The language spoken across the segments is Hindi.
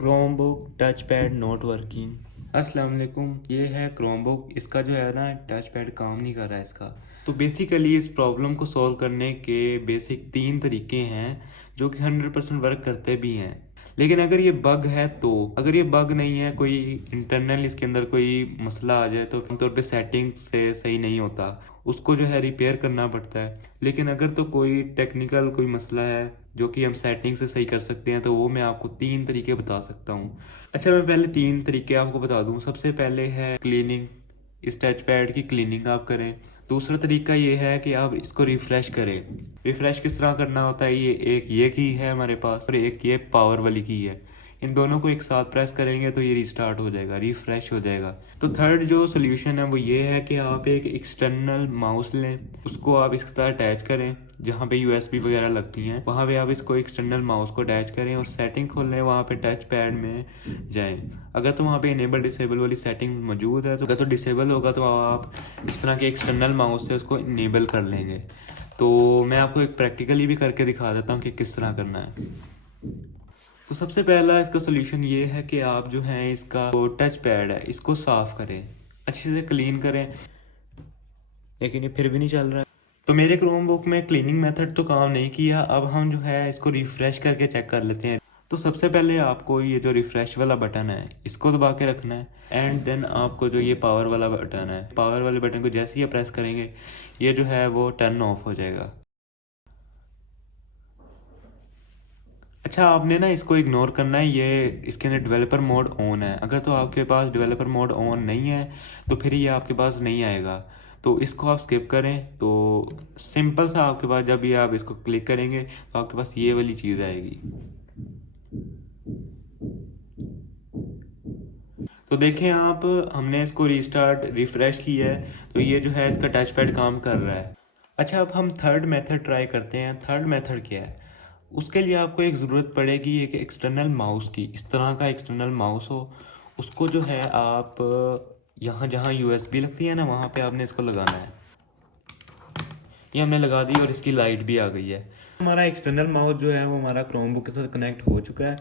Chromebook touch pad not working. अस्सलाम वालेकुम। ये है क्रोमबुक, इसका जो है ना टच पैड काम नहीं कर रहा है इसका। तो बेसिकली इस प्रॉब्लम को सॉल्व करने के बेसिक 3 तरीके हैं जो कि 100% वर्क करते भी हैं। लेकिन अगर ये बग है तो अगर ये बग नहीं है, कोई इंटरनल इसके अंदर कोई मसला आ जाए तो आमतौर पे सेटिंग्स से सही नहीं होता, उसको जो है रिपेयर करना पड़ता है। लेकिन अगर तो कोई टेक्निकल कोई मसला है जो कि हम सेटिंग से सही कर सकते हैं तो वो मैं आपको 3 तरीके बता सकता हूँ। अच्छा, मैं पहले 3 तरीके आपको बता दूँ। सबसे पहले है क्लीनिंग, इस टच पैड की क्लीनिंग आप करें। दूसरा तरीका ये है कि आप इसको रिफ़्रेश करें। रिफ़्रेश किस तरह करना होता है, ये की है हमारे पास और एक ये पावर वाली की है। इन दोनों को एक साथ प्रेस करेंगे तो ये रिस्टार्ट हो जाएगा, रिफ़्रेश हो जाएगा। तो थर्ड जो सोल्यूशन है वो ये है कि आप एक एक्सटर्नल माउस लें, उसको आप इसके साथ अटैच करें। जहाँ पे यूएसबी वगैरह लगती हैं वहाँ पे आप इसको एक्सटर्नल माउस को अटैच करें और सेटिंग खोल लें। वहाँ पे टच पैड में जाएं। अगर तो वहाँ पे इनेबल डिसेबल वाली सेटिंग मौजूद है तो अगर तो डिसेबल होगा तो आप इस तरह के एक्सटर्नल माउस से उसको इनेबल कर लेंगे। तो मैं आपको एक प्रैक्टिकली भी करके दिखा देता हूँ कि किस तरह करना है। तो सबसे पहला इसका सोल्यूशन ये है कि आप जो है इसका टच पैड है इसको साफ़ करें, अच्छे से क्लीन करें। लेकिन ये फिर भी नहीं चल रहा है। तो मेरे क्रोमबुक में क्लीनिंग मेथड तो काम नहीं किया। अब हम जो है इसको रिफ़्रेश करके चेक कर लेते हैं। तो सबसे पहले आपको ये जो रिफ़्रेश वाला बटन है इसको दबा के रखना है एंड देन आपको जो ये पावर वाला बटन है, पावर वाले बटन को जैसे ही प्रेस करेंगे ये जो है वो टर्न ऑफ हो जाएगा। अच्छा, आपने ना इसको इग्नोर करना है। ये इसके अंदर डेवलपर मोड ऑन है। अगर तो आपके पास डेवलपर मोड ऑन नहीं है तो फिर ये आपके पास नहीं आएगा। तो इसको आप स्किप करें। तो सिंपल सा आपके पास जब ये आप इसको क्लिक करेंगे तो आपके पास ये वाली चीज़ आएगी। तो देखें आप, हमने इसको रिस्टार्ट रिफ़्रेश किया है तो ये जो है इसका टच पैड काम कर रहा है। अच्छा, अब हम थर्ड मेथड ट्राई करते हैं। थर्ड मेथड क्या है, उसके लिए आपको एक ज़रूरत पड़ेगी एक एक्सटर्नल माउस की। इस तरह का एक्सटर्नल माउस हो, उसको जो है आप यहाँ जहाँ यूएसबी लगती है ना वहाँ पे आपने इसको लगाना है। ये हमने लगा दी और इसकी लाइट भी आ गई है। हमारा एक्सटर्नल माउस जो है वो हमारा क्रोमबुक के साथ कनेक्ट हो चुका है।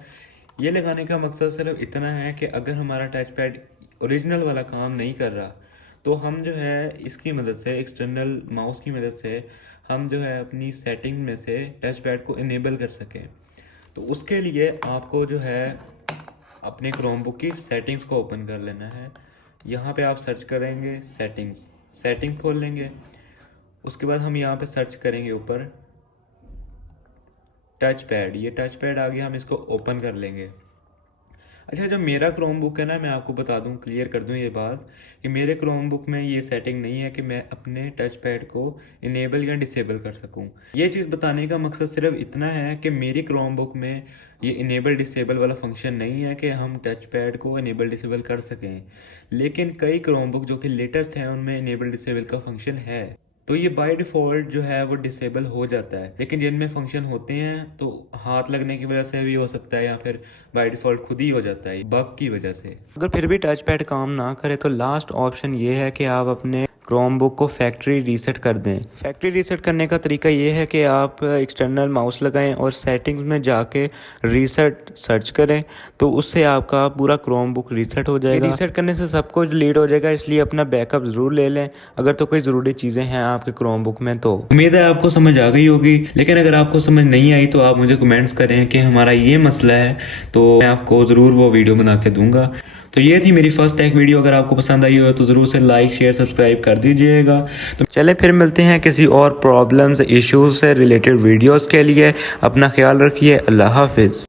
ये लगाने का मकसद सिर्फ इतना है कि अगर हमारा टच पैड ओरिजिनल वाला काम नहीं कर रहा तो हम जो है इसकी मदद से, एक्सटर्नल माउस की मदद से हम जो है अपनी सेटिंग में से टच पैड को इनेबल कर सकें। तो उसके लिए आपको जो है अपने क्रोमबुक की सेटिंग्स को ओपन कर लेना है। यहाँ पे आप सर्च करेंगे सेटिंग्स, सेटिंग खोल लेंगे। उसके बाद हम यहाँ पे सर्च करेंगे ऊपर टच पैड। ये टच पैड आ गया, हम इसको ओपन कर लेंगे। अच्छा, जो मेरा क्रोमबुक है ना, मैं आपको बता दूं, क्लियर कर दूं ये बात कि मेरे क्रोमबुक में ये सेटिंग नहीं है कि मैं अपने टच पैड को इनेबल या डिसेबल कर सकूं। ये चीज़ बताने का मकसद सिर्फ इतना है कि मेरी क्रोमबुक में ये इनेबल डिसेबल वाला फंक्शन नहीं है कि हम टच पैड को इनेबल डिसेबल कर सकें। लेकिन कई क्रोमबुक जो कि लेटेस्ट हैं उनमें इनेबल डिसेबल का फंक्शन है। तो ये बाय डिफ़ॉल्ट जो है वो डिसेबल हो जाता है। लेकिन जिनमें फंक्शन होते हैं तो हाथ लगने की वजह से भी हो सकता है या फिर बाय डिफ़ॉल्ट खुद ही हो जाता है बग की वजह से। अगर फिर भी टच पैड काम ना करे तो लास्ट ऑप्शन ये है कि आप अपने क्रोमबुक को फैक्ट्री रीसेट कर दें। फैक्ट्री रीसेट करने का तरीका ये है कि आप एक्सटर्नल माउस लगाएं और सेटिंग्स में जाके रीसेट सर्च करें तो उससे आपका पूरा क्रोमबुक रीसेट हो जाएगा। रीसेट करने से सब कुछ डिलीट हो जाएगा, इसलिए अपना बैकअप ज़रूर ले लें अगर तो कोई ज़रूरी चीज़ें हैं आपके क्रोमबुक में। तो उम्मीद है आपको समझ आ गई होगी। लेकिन अगर आपको समझ नहीं आई तो आप मुझे कमेंट्स करें कि हमारा ये मसला है, तो मैं आपको ज़रूर वो वीडियो बना के दूंगा। तो ये थी मेरी फर्स्ट टेक वीडियो। अगर आपको पसंद आई हो तो ज़रूर से लाइक शेयर सब्सक्राइब कर दीजिएगा। तो चले फिर मिलते हैं किसी और प्रॉब्लम्स इश्यूज से रिलेटेड वीडियोस के लिए। अपना ख्याल रखिए। अल्लाह हाफिज़।